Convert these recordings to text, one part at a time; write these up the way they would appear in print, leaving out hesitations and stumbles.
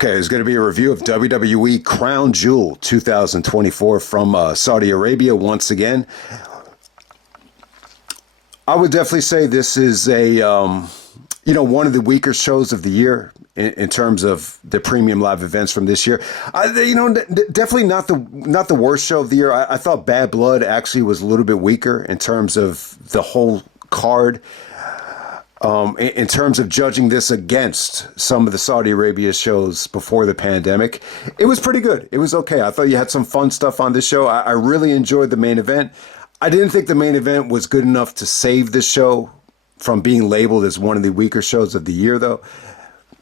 Okay, it's going to be a review of WWE Crown Jewel 2024 from Saudi Arabia once again. I would definitely say this is a, one of the weaker shows of the year in terms of the premium live events from this year. Definitely not the worst show of the year. I thought Bad Blood actually was a little bit weaker in terms of the whole card. In terms of judging this against some of the Saudi Arabia shows before the pandemic, it was pretty good. It was okay. I thought you had some fun stuff on this show. I really enjoyed the main event. I didn't think the main event was good enough to save this show from being labeled as one of the weaker shows of the year, though.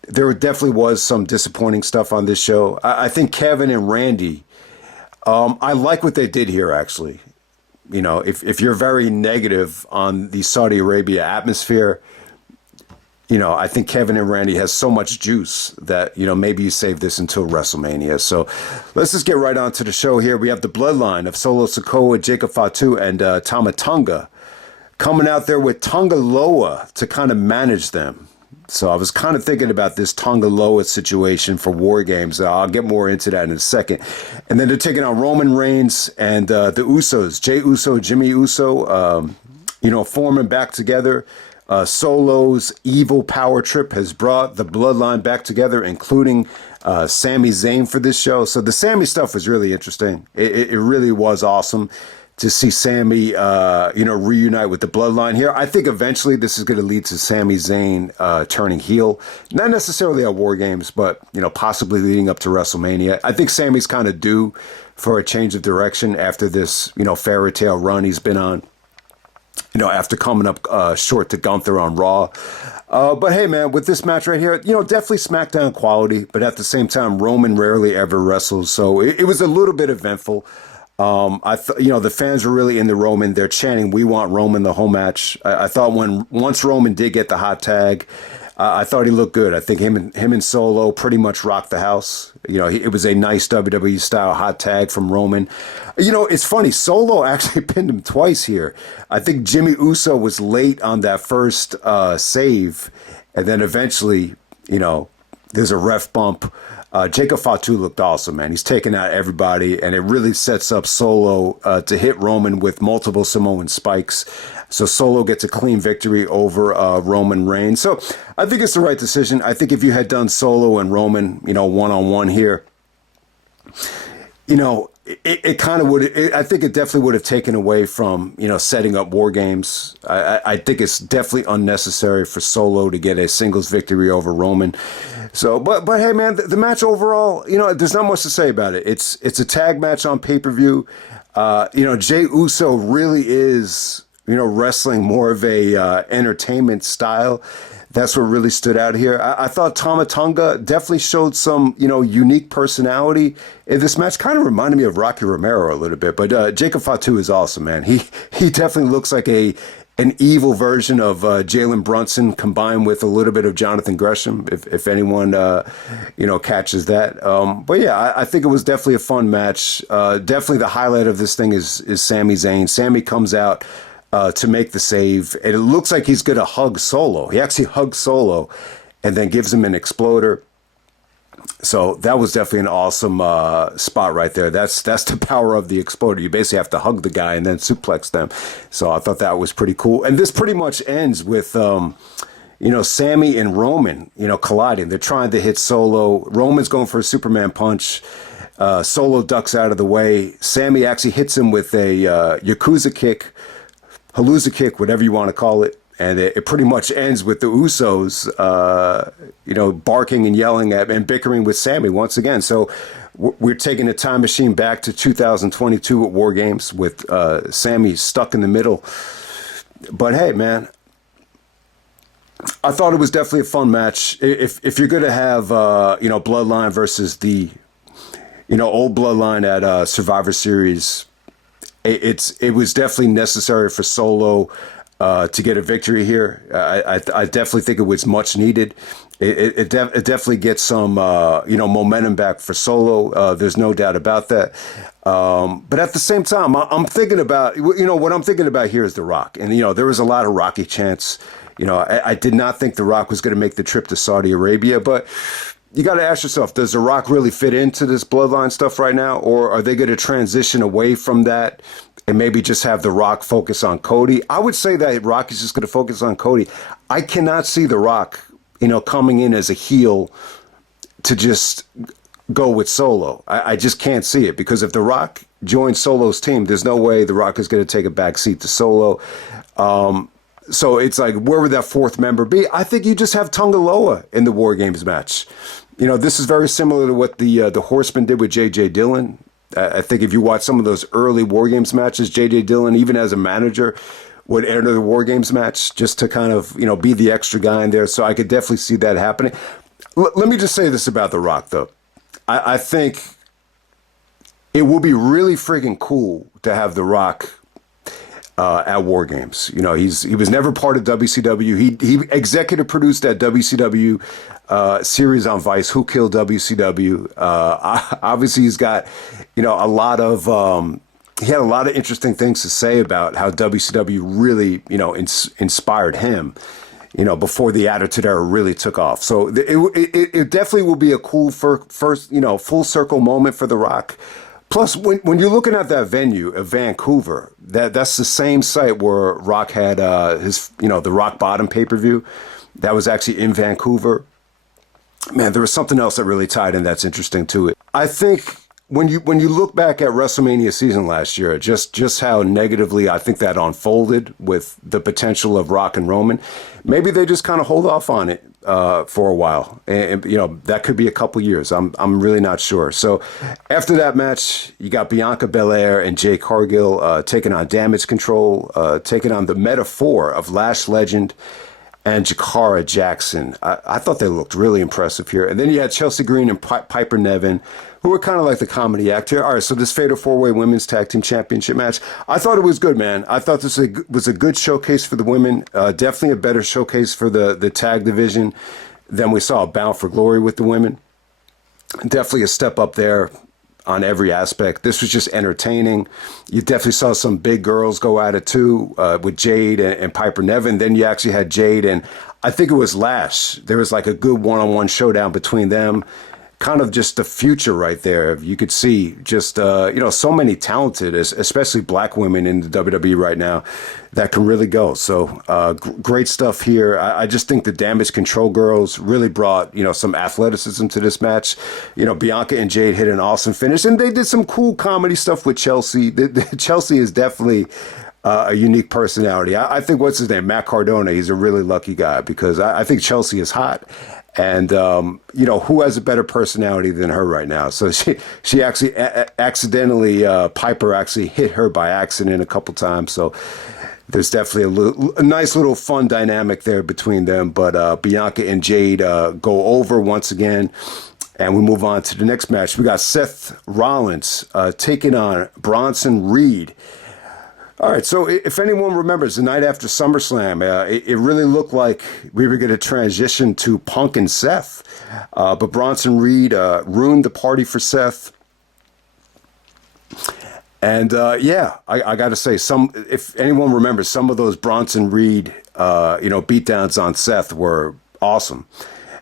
There definitely was some disappointing stuff on this show. I think KEVEN and Randy, I like what they did here, actually. You know, if you're very negative on the Saudi Arabia atmosphere, I think KEVEN and Randy has so much juice that, maybe you save this until WrestleMania. So let's just get right on to the show here. We have the Bloodline of Solo Sikoa, Jacob Fatu, and Tama Tonga coming out there with Tonga Loa to kind of manage them. So I was kind of thinking about this Tonga Loa situation for War Games. I'll get more into that in a second. And then they're taking on Roman Reigns and the Usos, Jey Uso, Jimmy Uso, forming back together. Solo's evil power trip has brought the Bloodline back together, including Sami Zayn for this show. So the Sami stuff was really interesting. It really was awesome to see Sami, reunite with the Bloodline here. I think eventually this is going to lead to Sami Zayn turning heel. Not necessarily at War Games, but, possibly leading up to WrestleMania. I think Sami's kind of due for a change of direction after this, fairy tale run he's been on. After coming up short to Gunther on Raw. But hey, man, with this match right here, definitely SmackDown quality, but at the same time, Roman rarely ever wrestles. So it was a little bit eventful. The fans were really into Roman. They're chanting, "We want Roman" the whole match. I thought once Roman did get the hot tag, I thought he looked good. I think him and Solo pretty much rocked the house. It was a nice WWE style hot tag from Roman. It's funny. Solo actually pinned him twice here. I think Jimmy Uso was late on that first save, and then eventually, there's a ref bump. Jacob Fatu looked awesome, man. He's taking out everybody, and it really sets up Solo to hit Roman with multiple Samoan spikes. So Solo gets a clean victory over Roman Reigns. So I think it's the right decision. I think if you had done Solo and Roman, one-on-one here, it kind of would. I think it definitely would have taken away from setting up War Games. I think it's definitely unnecessary for Solo to get a singles victory over Roman. So, but hey, man, the match overall, there's not much to say about it. It's a tag match on pay-per-view. Jey Uso really is wrestling more of a entertainment style. That's what really stood out here. I thought Tama Tonga definitely showed some, unique personality. This match kind of reminded me of Rocky Romero a little bit, but Jacob Fatu is awesome, man. He definitely looks like an evil version of Jalen Bronson combined with a little bit of Jonathan Gresham, if anyone, catches that. But yeah, I think it was definitely a fun match. Definitely the highlight of this thing is Sami Zayn. Sami comes out to make the save, and it looks like he's going to hug Solo. He actually hugs Solo and then gives him an exploder. So that was definitely an awesome spot right there. That's the power of the exploder. You basically have to hug the guy and then suplex them. So I thought that was pretty cool. And this pretty much ends with, Sami and Roman, colliding. They're trying to hit Solo. Roman's going for a Superman punch. Solo ducks out of the way. Sami actually hits him with a Yakuza kick, Haluza kick, whatever you want to call it. And it pretty much ends with the Usos, barking and yelling at and bickering with Sami once again. So we're taking a time machine back to 2022 at War Games with Sami stuck in the middle. But hey, man, I thought it was definitely a fun match. If you're going to have, Bloodline versus the, old Bloodline at Survivor Series, it was definitely necessary for Solo to get a victory here. I definitely think it was much needed. It definitely gets some momentum back for Solo. There's no doubt about that. But at the same time, I'm thinking about what I'm thinking about here is The Rock, and there was a lot of Rocky chants. I did not think The Rock was going to make the trip to Saudi Arabia, but you got to ask yourself, does The Rock really fit into this Bloodline stuff right now? Or are they going to transition away from that and maybe just have The Rock focus on Cody? I would say that Rock is just going to focus on Cody. I cannot see The Rock, coming in as a heel to just go with Solo. I just can't see it, because if The Rock joins Solo's team, there's no way The Rock is going to take a back seat to Solo. So it's like, where would that fourth member be? I think you just have Tonga Loa in the War Games match. This is very similar to what the Horsemen did with J.J. Dillon. I think if you watch some of those early War Games matches, J.J. Dillon, even as a manager, would enter the War Games match just to kind of, be the extra guy in there. So I could definitely see that happening. Let me just say this about The Rock, though. I think it will be really freaking cool to have The Rock at War Games. He was never part of WCW. He executive produced that WCW series on Vice, Who Killed WCW. Obviously, he's got a lot of he had a lot of interesting things to say about how WCW really inspired him. Before the Attitude Era really took off. So it definitely will be a cool first full circle moment for The Rock. Plus, when you're looking at that venue of Vancouver, that's the same site where Rock had his, the Rock Bottom pay-per-view. That was actually in Vancouver. Man, there was something else that really tied in that's interesting to it. I think when you look back at WrestleMania season last year, just how negatively I think that unfolded with the potential of Rock and Roman, maybe they just kind of hold off on it for a while, and that could be a couple years. I'm really not sure. So after that match, you got Bianca Belair and Jade Cargill taking on Damage Control, taking on the Metaphor of Lash Legend and Jakara Jackson. I thought they looked really impressive here. And then you had Chelsea Green and Piper Niven, who were kind of like the comedy act here. All right, so this Fatal 4-Way Women's Tag Team Championship match, I thought it was good, man. I thought this was a good showcase for the women. Definitely a better showcase for the tag division than we saw Bound for Glory with the women. Definitely a step up there on every aspect. This was just entertaining. You definitely saw some big girls go at it too, with Jade and Piper Niven. Then you actually had Jade and I think it was Lash. There was like a good one-on-one showdown between them. Kind of just the future right there. You could see just, so many talented, especially black women in the WWE right now that can really go. So great stuff here. I just think the Damage Control girls really brought, some athleticism to this match. Bianca and Jade hit an awesome finish, and they did some cool comedy stuff with Chelsea. Chelsea is definitely a unique personality. I think, what's his name? Matt Cardona. He's a really lucky guy, because I think Chelsea is hot. And, who has a better personality than her right now? So she actually accidentally, Piper actually hit her by accident a couple times. So there's definitely a nice little fun dynamic there between them. But Bianca and Jade go over once again. And we move on to the next match. We got Seth Rollins taking on Bronson Reed. All right, so if anyone remembers, the night after SummerSlam, it really looked like we were going to transition to Punk and Seth. But Bronson Reed ruined the party for Seth. And I got to say, if anyone remembers, some of those Bronson Reed, beatdowns on Seth were awesome.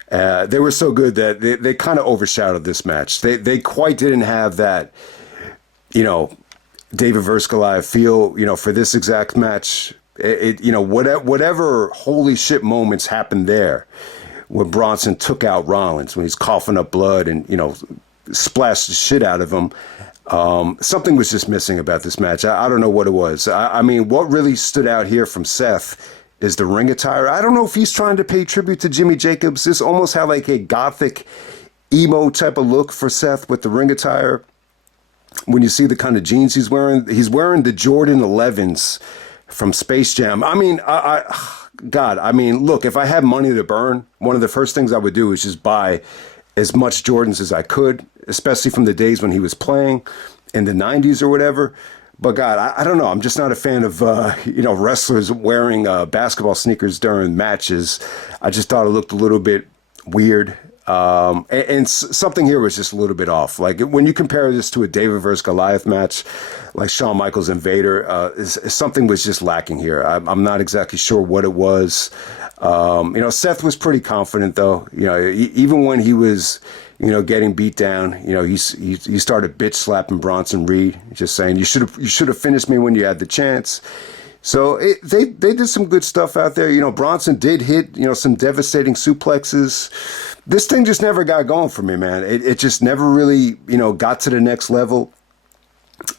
They were so good that they kind of overshadowed this match. They quite didn't have that, David versus Goliath feel, for this exact match. Whatever holy shit moments happened there when Bronson took out Rollins, when he's coughing up blood and, splashed the shit out of him. Something was just missing about this match. I don't know what it was. I mean, what really stood out here from Seth is the ring attire. I don't know if he's trying to pay tribute to Jimmy Jacobs. This almost had like a gothic emo type of look for Seth with the ring attire. When you see the kind of jeans he's wearing the Jordan 11s from Space Jam. I mean, look, if I had money to burn, one of the first things I would do is just buy as much Jordans as I could, especially from the days when he was playing in the 90s or whatever. But God, I don't know. I'm just not a fan of, wrestlers wearing basketball sneakers during matches. I just thought it looked a little bit weird. And something here was just a little bit off. Like when you compare this to a David versus Goliath match, like Shawn Michaels and Vader, something was just lacking here. I'm not exactly sure what it was. Seth was pretty confident though. Even when he was, getting beat down, he started bitch slapping Bronson Reed, just saying you should have finished me when you had the chance. So they did some good stuff out there. Bronson did hit, some devastating suplexes. This thing just never got going for me, man. It just never really, got to the next level.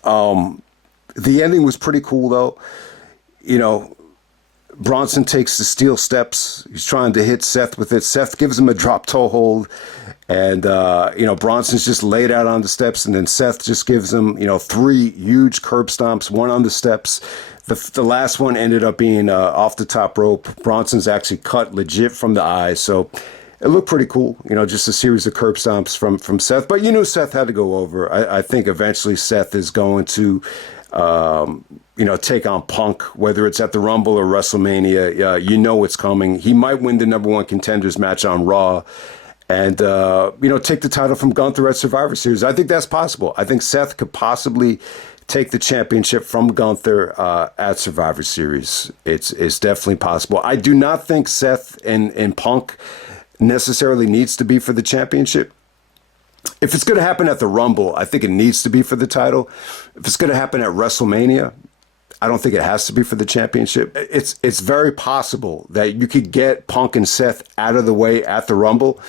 The ending was pretty cool though. Bronson takes the steel steps. He's trying to hit Seth with it. Seth gives him a drop toe hold. And, Bronson's just laid out on the steps. And then Seth just gives him, 3 huge curb stomps, one on the steps. The last one ended up being off the top rope. Bronson's actually cut legit from the eyes. So it looked pretty cool, just a series of curb stomps from Seth. But you knew Seth had to go over. I think eventually Seth is going to take on Punk, whether it's at the Rumble or WrestleMania. It's coming. He might win the #1 contenders match on Raw and, take the title from Gunther at Survivor Series. I think that's possible. I think Seth could possibly take the championship from Gunther at Survivor Series. It's definitely possible. I do not think Seth and Punk necessarily needs to be for the championship. If it's going to happen at the Rumble, I think it needs to be for the title. If it's going to happen at WrestleMania, I don't think it has to be for the championship. It's very possible that you could get Punk and Seth out of the way at the Rumble,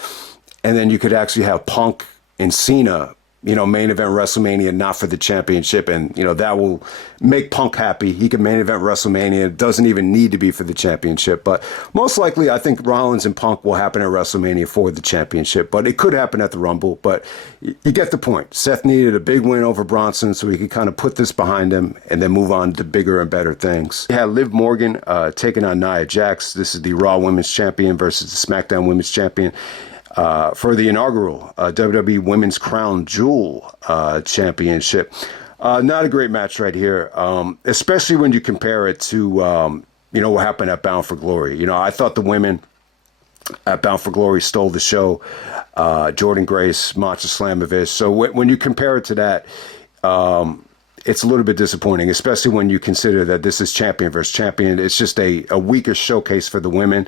and then you could actually have Punk and Cena, main event WrestleMania, not for the championship. And, that will make Punk happy. He can main event WrestleMania. It doesn't even need to be for the championship. But most likely, I think Rollins and Punk will happen at WrestleMania for the championship. But it could happen at the Rumble. But you get the point. Seth needed a big win over Bronson so he could kind of put this behind him and then move on to bigger and better things. You had Liv Morgan taking on Nia Jax. This is the Raw Women's Champion versus the SmackDown Women's Champion. For the inaugural WWE Women's Crown Jewel Championship. Not a great match right here, especially when you compare it to, what happened at Bound for Glory. I thought the women at Bound for Glory stole the show. Jordan Grace, Masha Slamovich. So when you compare it to that, it's a little bit disappointing, especially when you consider that this is champion versus champion. It's just a weaker showcase for the women.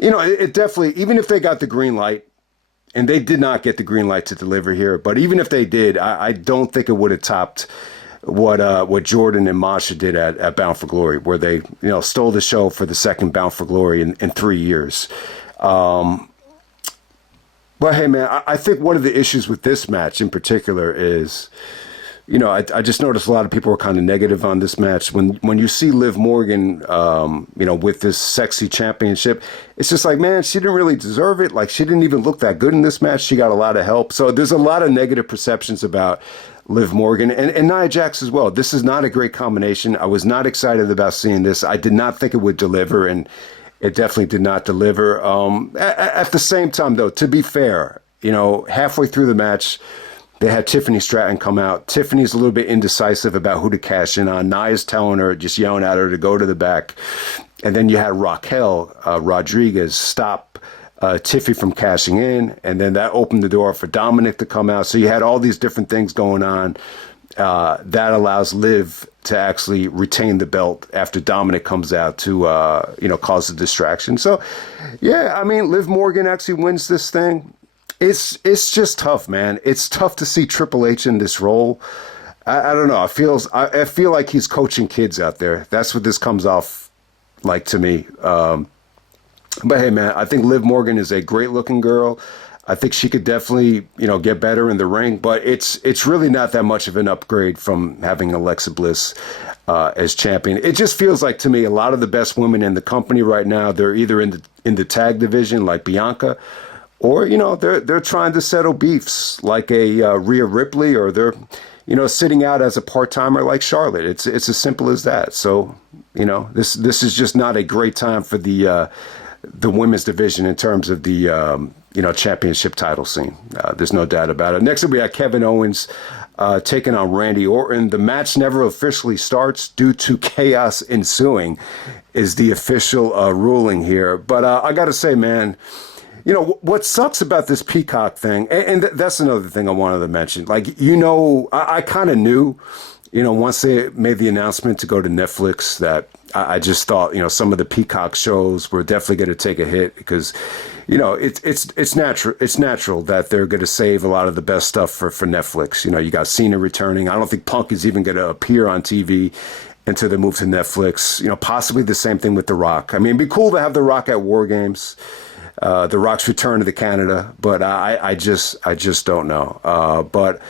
It definitely, even if they got the green light, and they did not get the green light to deliver here. But even if they did, I don't think it would have topped what Jordan and Masha did at Bound for Glory, where they stole the show for the second Bound for Glory in 3 years. But hey, man, I think one of the issues with this match in particular is, I just noticed a lot of people were kind of negative on this match. When you see Liv Morgan, with this sexy championship, it's just like, man, she didn't really deserve it. Like, she didn't even look that good in this match. She got a lot of help. So there's a lot of negative perceptions about Liv Morgan and Nia Jax as well. This is not a great combination. I was not excited about seeing this. I did not think it would deliver, and it definitely did not deliver. At the same time, though, to be fair, halfway through the match, they had Tiffany Stratton come out. Tiffany's a little bit indecisive about who to cash in on. Nia's telling her, just yelling at her to go to the back. And then you had Raquel Rodriguez stop Tiffy from cashing in. And then that opened the door for Dominic to come out. So you had all these different things going on. That allows Liv to actually retain the belt after Dominic comes out to, cause a distraction. So, yeah, I mean, Liv Morgan actually wins this thing. It's just tough, man. It's tough to see Triple H in this role. I don't know. I feel like he's coaching kids out there. That's what this comes off like to me. But hey, man, I think Liv Morgan is a great looking girl. I think she could definitely, get better in the ring, but it's really not that much of an upgrade from having Alexa Bliss as champion. It just feels like to me a lot of the best women in the company right now, they're either in the tag division like Bianca, or, they're trying to settle beefs like a Rhea Ripley, or they're, sitting out as a part-timer like Charlotte. It's as simple as that. So, this is just not a great time for the women's division in terms of the, championship title scene. There's no doubt about it. Next up, we have Kevin Owens taking on Randy Orton. The match never officially starts due to chaos ensuing is the official ruling here. But I got to say, man, what sucks about this Peacock thing, and that's another thing I wanted to mention. Like, I kind of knew, once they made the announcement to go to Netflix, that I just thought, some of the Peacock shows were definitely going to take a hit because, it's natural that they're going to save a lot of the best stuff for Netflix. You got Cena returning. I don't think Punk is even going to appear on TV until they move to Netflix. Possibly the same thing with The Rock. I mean, it'd be cool to have The Rock at War Games. The Rock's return to the Canada, but I just don't know. But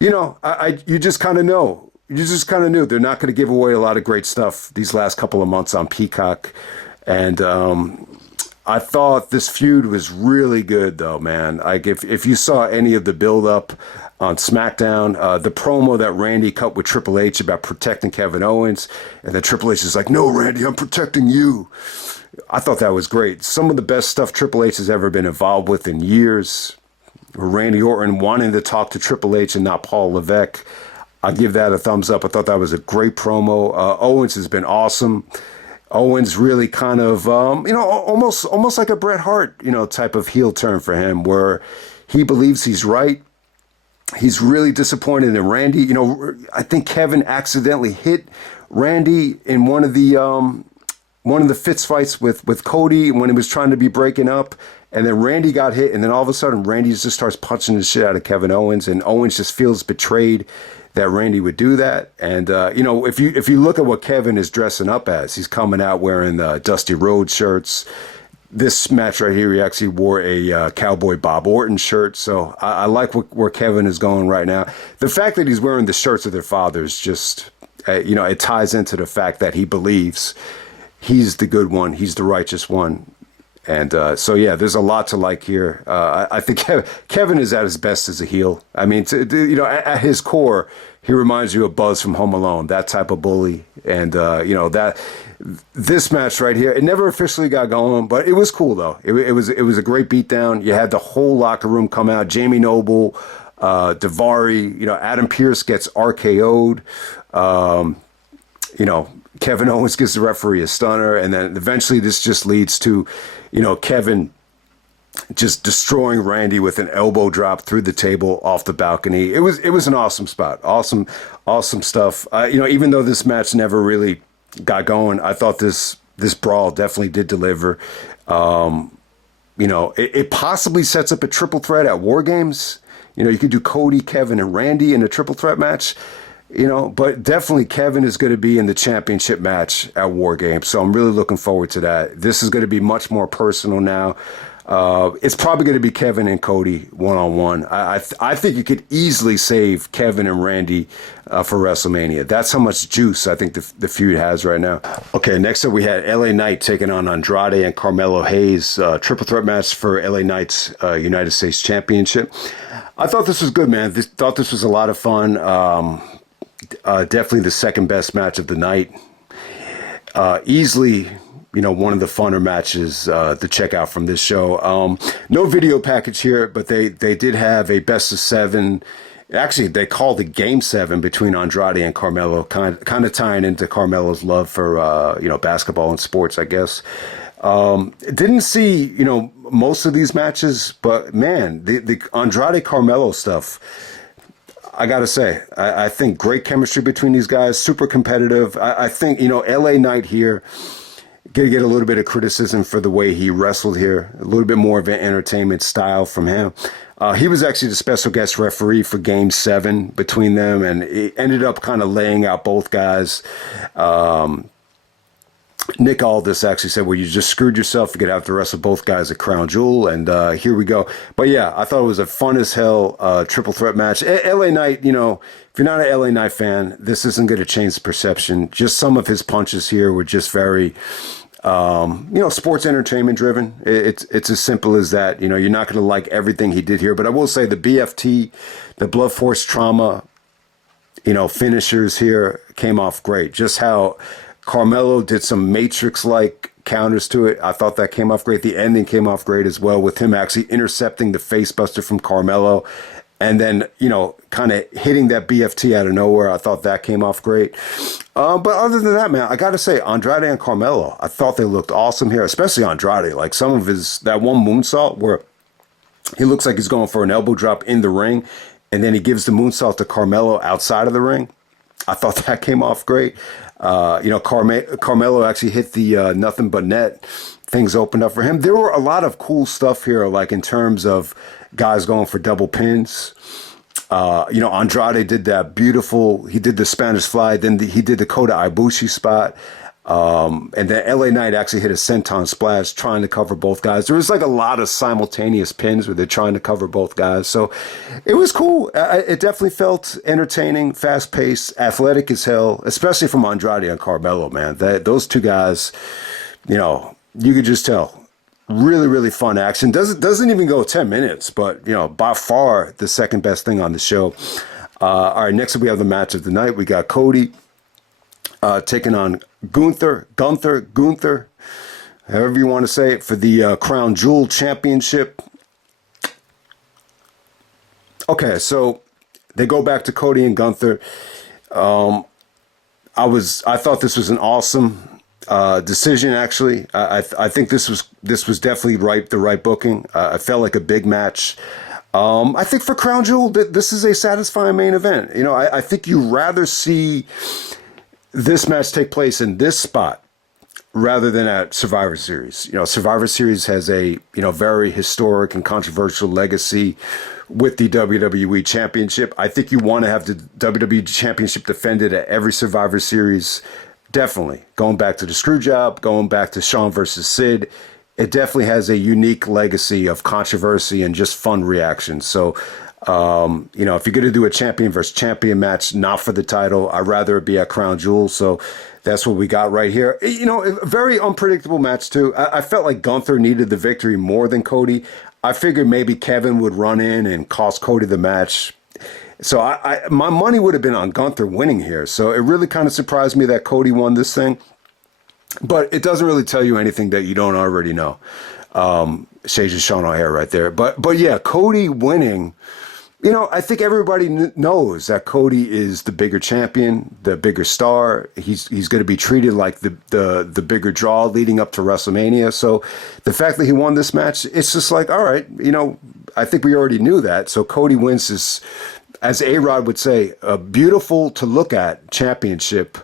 you just kind of know. You just kind of knew they're not going to give away a lot of great stuff these last couple of months on Peacock, and I thought this feud was really good, though, man. Like if you saw any of the build up on SmackDown, the promo that Randy cut with Triple H about protecting Kevin Owens, and then Triple H is like, "No, Randy, I'm protecting you." I thought that was great. Some of the best stuff Triple H has ever been involved with in years. Randy Orton wanting to talk to Triple H and not Paul Levesque. I'll give that a thumbs up. I thought that was a great promo. Owens has been awesome. Owens really kind of, almost like a Bret Hart, type of heel turn for him, where he believes he's right. He's really disappointed in Randy. I think Kevin accidentally hit Randy in one of the fist fights with Cody when he was trying to be breaking up. And then Randy got hit, and then all of a sudden Randy just starts punching the shit out of Kevin Owens, and Owens just feels betrayed that Randy would do that. And if you look at what Kevin is dressing up as, he's coming out wearing Dusty Rhodes shirts. This match right here, he actually wore a Cowboy Bob Orton shirt. So I like where Kevin is going right now. The fact that he's wearing the shirts of their fathers just, it ties into the fact that he believes he's the good one, he's the righteous one. And so, yeah, there's a lot to like here. I think Kevin is at his best as a heel. I mean, at his core, he reminds you of Buzz from Home Alone, that type of bully. And, that this match right here, it never officially got going, but it was cool, though. It was a great beatdown. You had the whole locker room come out. Jamie Noble, Daivari, Adam Pearce gets RKO'd. Kevin Owens gives the referee a stunner, and then eventually this just leads to, Kevin just destroying Randy with an elbow drop through the table off the balcony. It was an awesome spot, awesome stuff. Even though this match never really got going, I thought this brawl definitely did deliver. It possibly sets up a triple threat at War Games. You could do Cody, Kevin, and Randy in a triple threat match. But definitely Kevin is going to be in the championship match at War Games. So I'm really looking forward to that. This is going to be much more personal now. It's probably going to be Kevin and Cody one-on-one. I think you could easily save Kevin and Randy for WrestleMania. That's how much juice I think the feud has right now. Okay, next up we had LA Knight taking on Andrade and Carmelo Hayes. Triple threat match for LA Knight's United States Championship. I thought this was good, man. Thought this was a lot of fun. Definitely the second best match of the night. Easily, one of the funner matches to check out from this show. No video package here, but they did have a best of 7. Actually, they called it Game 7 between Andrade and Carmelo, kind of tying into Carmelo's love for basketball and sports, I guess. Didn't see most of these matches, but man, the Andrade Carmelo stuff, I got to say, I think great chemistry between these guys, super competitive. I think, LA Knight here, going to get a little bit of criticism for the way he wrestled here, a little bit more of an entertainment style from him. He was actually the special guest referee for Game 7 between them, and it ended up kind of laying out both guys. Nick Aldis actually said, well, you just screwed yourself. You could have to wrestle both guys at Crown Jewel, and here we go. But yeah, I thought it was a fun as hell triple threat match. LA Knight, if you're not an LA Knight fan, this isn't going to change the perception. Just some of his punches here were just very, sports entertainment driven. It's as simple as that. You're not going to like everything he did here, but I will say the BFT, the Blood Force Trauma, finishers here came off great. Just how Carmelo did some Matrix-like counters to it. I thought that came off great. The ending came off great as well, with him actually intercepting the facebuster from Carmelo and then, kind of hitting that BFT out of nowhere. I thought that came off great. But other than that, man, I got to say, Andrade and Carmelo, I thought they looked awesome here, especially Andrade. Like some of that one moonsault where he looks like he's going for an elbow drop in the ring, and then he gives the moonsault to Carmelo outside of the ring. I thought that came off great. Carmelo actually hit the nothing but net. Things opened up for him. There were a lot of cool stuff here, like in terms of guys going for double pins. Andrade did that beautiful. He did the Spanish Fly. Then he did the Kota Ibushi spot. And then LA Knight actually hit a senton splash trying to cover both guys. There was like a lot of simultaneous pins where they're trying to cover both guys. So it was cool. It definitely felt entertaining, fast paced, athletic as hell, especially from Andrade and Carmelo, man. Those two guys, you could just tell. Really, really fun action. Doesn't even go 10 minutes, but by far the second best thing on the show. All right, next up we have the match of the night. We got Cody taking on Gunther, however you want to say it, for the Crown Jewel Championship. Okay, so they go back to Cody and Gunther. I thought this was an awesome decision. Actually, I think this was definitely the right booking. I felt like a big match. I think for Crown Jewel, this is a satisfying main event. I think you rather see this match take place in this spot rather than at Survivor Series. Survivor Series has a very historic and controversial legacy with the WWE Championship. I think you want to have the WWE Championship defended at every Survivor Series. Definitely. Going back to the Screwjob, going back to Shawn versus Sid, it definitely has a unique legacy of controversy and just fun reactions. So, if you're going to do a champion versus champion match, not for the title, I'd rather it be at Crown Jewel. So that's what we got right here. A very unpredictable match too. I felt like Gunther needed the victory more than Cody. I figured maybe KEVEN would run in and cost Cody the match. So my money would have been on Gunther winning here. So it really kind of surprised me that Cody won this thing. But it doesn't really tell you anything that you don't already know. Shades of Sean O'Hare right there. But yeah, Cody winning. I think everybody knows that Cody is the bigger champion, the bigger star. He's going to be treated like the bigger draw leading up to WrestleMania. So the fact that he won this match, it's just like, all right, I think we already knew that. So Cody wins this, as A-Rod would say, a beautiful to look at championship.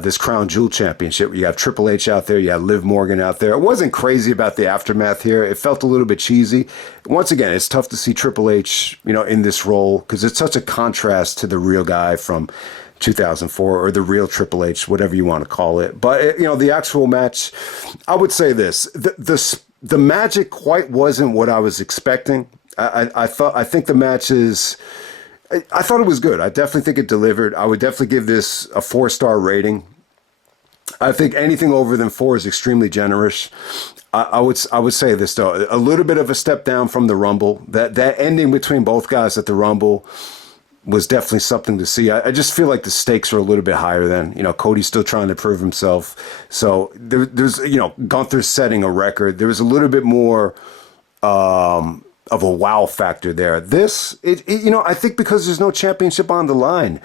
This Crown Jewel Championship. You have Triple H out there. You have Liv Morgan out there. It wasn't crazy about the aftermath here. It felt a little bit cheesy. Once again, it's tough to see Triple H, in this role because it's such a contrast to the real guy from 2004 or the real Triple H, whatever you want to call it. But, the actual match, I would say this. The magic quite wasn't what I was expecting. I think the match is... I thought it was good. I definitely think it delivered. I would definitely give this a 4-star rating. I think anything over than 4 is extremely generous. I would say this though, a little bit of a step down from the Rumble. That ending between both guys at the Rumble was definitely something to see. I just feel like the stakes are a little bit higher then. Cody's still trying to prove himself. So there's Gunther's setting a record. There was a little bit more of a wow factor there. I think because there's no championship on the line,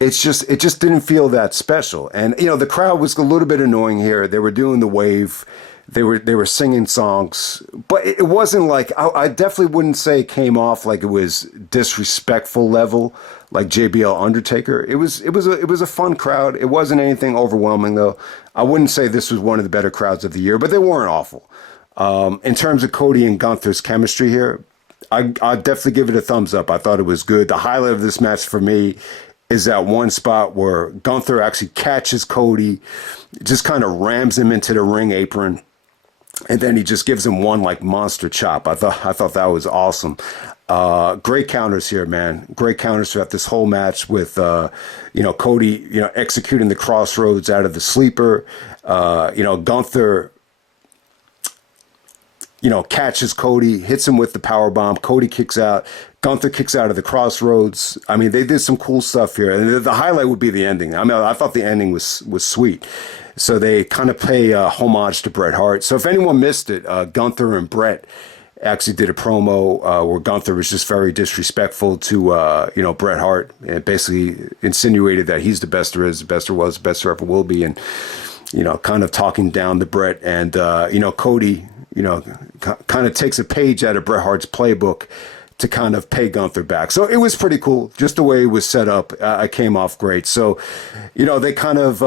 it just didn't feel that special. And the crowd was a little bit annoying here. They were doing the wave, they were singing songs, but it wasn't like I definitely wouldn't say it came off like it was disrespectful level like JBL Undertaker. It was a fun crowd. It wasn't anything overwhelming though. I wouldn't say this was one of the better crowds of the year, but they weren't awful. In terms of Cody and Gunther's chemistry here, I'd definitely give it a thumbs up. I thought it was good. The highlight of this match for me is that one spot where Gunther actually catches Cody, just kind of rams him into the ring apron, and then he just gives him one like monster chop. I thought that was awesome. Great counters here, man. Great counters throughout this whole match with Cody, executing the crossroads out of the sleeper. Gunther catches Cody, hits him with the power bomb. Cody kicks out. Gunther kicks out of the crossroads. I mean, they did some cool stuff here. And the highlight would be the ending. I mean, I thought the ending was sweet. So they kind of pay homage to Bret Hart. So if anyone missed it, Gunther and Bret actually did a promo where Gunther was just very disrespectful to Bret Hart and basically insinuated that he's the best there is, the best there was, the best there ever will be, and kind of talking down to Bret. And Cody kind of takes a page out of Bret Hart's playbook to kind of pay Gunther back. So it was pretty cool. Just the way it was set up, I came off great. So, they kind of,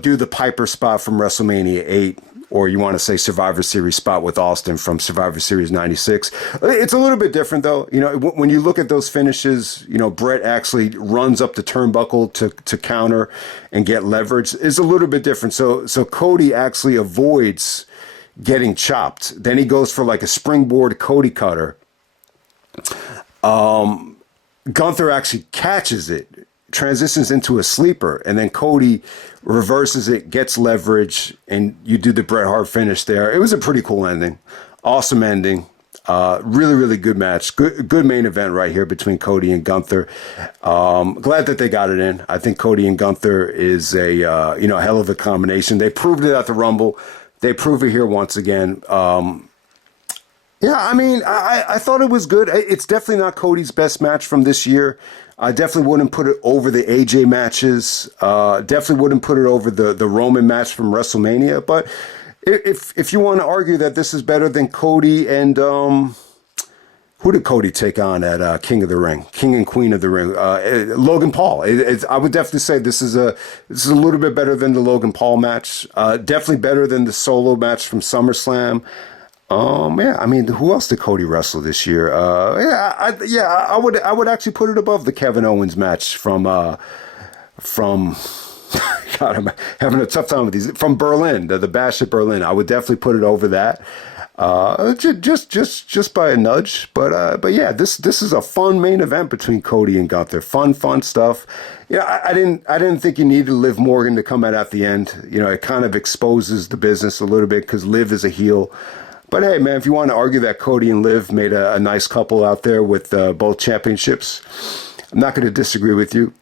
do the Piper spot from WrestleMania 8, or you want to say Survivor Series spot with Austin from Survivor Series 96. It's a little bit different, though. When you look at those finishes, Brett actually runs up the turnbuckle to counter and get leverage. It's a little bit different. So Cody actually avoids getting chopped. Then he goes for like a springboard Cody cutter. Gunther actually catches it, transitions into a sleeper, and then Cody reverses it, gets leverage, and you do the Bret Hart finish there. It was a pretty cool ending. Awesome ending. Really, really good match. Good main event right here between Cody and Gunther. Glad that they got it in. I think Cody and Gunther is a hell of a combination. They proved it at the Rumble. They prove it here once again. I thought it was good. It's definitely not Cody's best match from this year. I definitely wouldn't put it over the AJ matches. Definitely wouldn't put it over the Roman match from WrestleMania. But if you want to argue that this is better than Cody and who did Cody take on at King of the Ring, King and Queen of the Ring, Logan Paul? I would definitely say this is a little bit better than the Logan Paul match. Definitely better than the solo match from SummerSlam. Who else did Cody wrestle this year? I would actually put it above the Kevin Owens match from God, I'm having a tough time with these. From Berlin, the Bash at Berlin. I would definitely put it over that. Just by a nudge. But yeah, this is a fun main event between Cody and Gunther. Fun stuff. I didn't think you needed Liv Morgan to come out at the end. It kind of exposes the business a little bit because Liv is a heel. But hey, man, if you want to argue that Cody and Liv made a nice couple out there with both championships, I'm not going to disagree with you.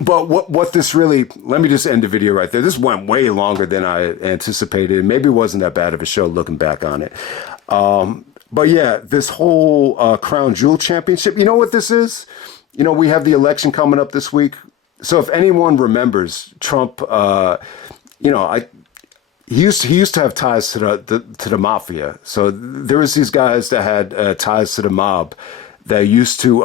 But what this really, let me just end the video right there. This went way longer than I anticipated. Maybe it wasn't that bad of a show looking back on it. But yeah, this whole Crown Jewel Championship, you know what this is? We have the election coming up this week. So if anyone remembers, Trump, He used to have ties to the mafia. So there was these guys that had ties to the mob that used to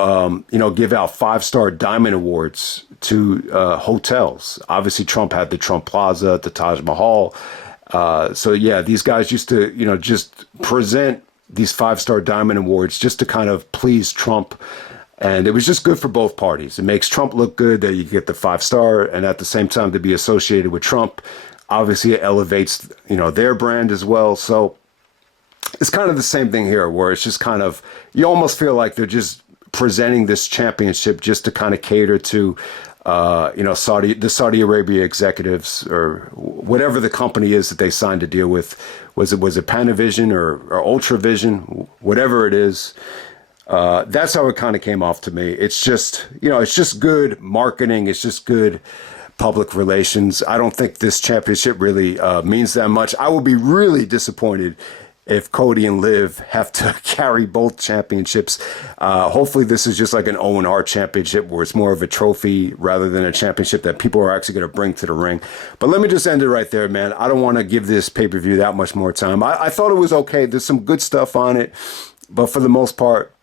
give out 5-star diamond awards to hotels. Obviously, Trump had the Trump Plaza, the Taj Mahal. So yeah, these guys used to just present these 5-star diamond awards just to kind of please Trump. And it was just good for both parties. It makes Trump look good that you get the 5-star, and at the same time to be associated with Trump. Obviously, it elevates, their brand as well. So it's kind of the same thing here, where it's just kind of, you almost feel like they're just presenting this championship just to kind of cater to, the Saudi Arabia executives or whatever the company is that they signed a deal with. Was it Panavision or Ultravision, whatever it is. That's how it kind of came off to me. It's just, it's just good marketing. It's just good public relations. I don't think this championship really means that much. I will be really disappointed if Cody and Liv have to carry both championships. Hopefully this is just like an Owen Hart championship where it's more of a trophy rather than a championship that people are actually going to bring to the ring. But let me just end it right there, man. I don't want to give this pay-per-view that much more time. I thought it was okay. There's some good stuff on it, but for the most part,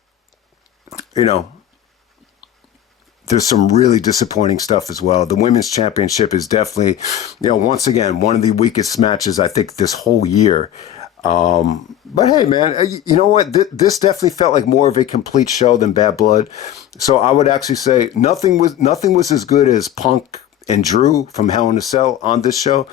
there's some really disappointing stuff as well. The women's championship is definitely, once again, one of the weakest matches, I think, this whole year. But hey, man, you know what? This definitely felt like more of a complete show than Bad Blood. So I would actually say nothing was as good as Punk and Drew from Hell in a Cell on this show.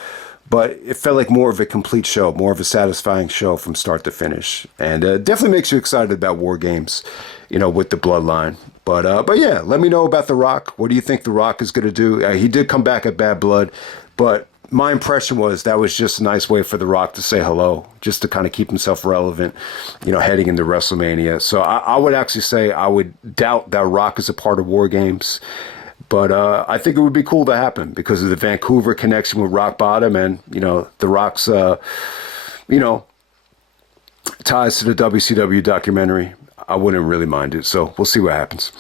But it felt like more of a complete show, more of a satisfying show from start to finish. And definitely makes you excited about War Games, with the Bloodline. But yeah, let me know about The Rock. What do you think The Rock is going to do? He did come back at Bad Blood, but my impression was that was just a nice way for The Rock to say hello, just to kind of keep himself relevant, heading into WrestleMania. So I would actually say I would doubt that Rock is a part of War Games. But I think it would be cool to happen because of the Vancouver connection with Rock Bottom and, The Rock's, ties to the WCW documentary. I wouldn't really mind it. So we'll see what happens.